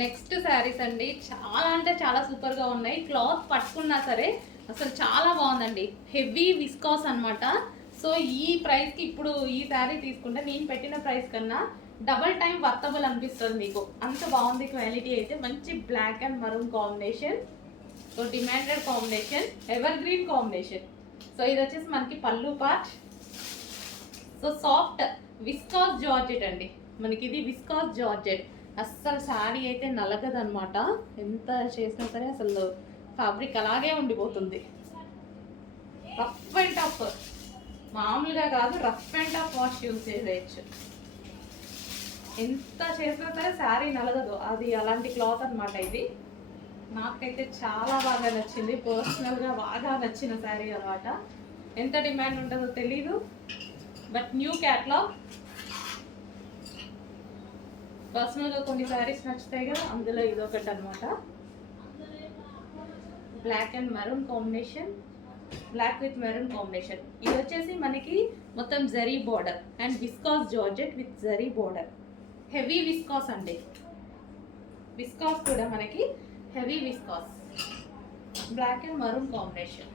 Next saris అండి, చాలా అంటే చాలా సూపర్గా ఉన్నాయి. క్లాత్ పట్టుకున్నా సరే అసలు చాలా బాగుందండి. హెవీ విస్కాస్ అనమాట. సో ఈ ప్రైస్కి ఇప్పుడు ఈ శారీ తీసుకుంటే నేను పెట్టిన ప్రైస్ కన్నా డబల్ టైం వర్తబుల్ అనిపిస్తుంది మీకు. అంత బాగుంది క్వాలిటీ అయితే. మంచి black and maroon combination. So demanded combination, evergreen combination. So ఇది వచ్చేసి మనకి పళ్ళు part. So soft viscose georgette అండి మనకి. ఇది విస్కాస్ జార్జెట్. అస్సలు శారీ అయితే నలగదనమాట. ఎంత చేసినా సరే అసలు ఫ్యాబ్రిక్ అలాగే ఉండిపోతుంది. రఫ్ అండ్ టఫ్, మామూలుగా కాదు, rough and tough wash use చేసేయచ్చు. ఎంత చేసినా సరే శారీ నలగదు. అది అలాంటి క్లాత్ అనమాట ఇది. నాకైతే చాలా బాగా నచ్చింది. పర్సనల్గా బాగా నచ్చిన శారీ అనమాట. ఎంత డిమాండ్ ఉంటుందో తెలీదు, బట్ న్యూ క్యాట్లాగ్. పర్సనల్గా కొన్ని శారీస్ నచ్చుతాయి కదా, అందులో ఇదొకటి అనమాట. Black and maroon combination, black with maroon combination. ఇది వచ్చేసి మనకి మొత్తం zari border and viscose georgette with zari border. Heavy viscose అండి. విస్కాస్ కూడా మనకి heavy viscose. Black and maroon combination.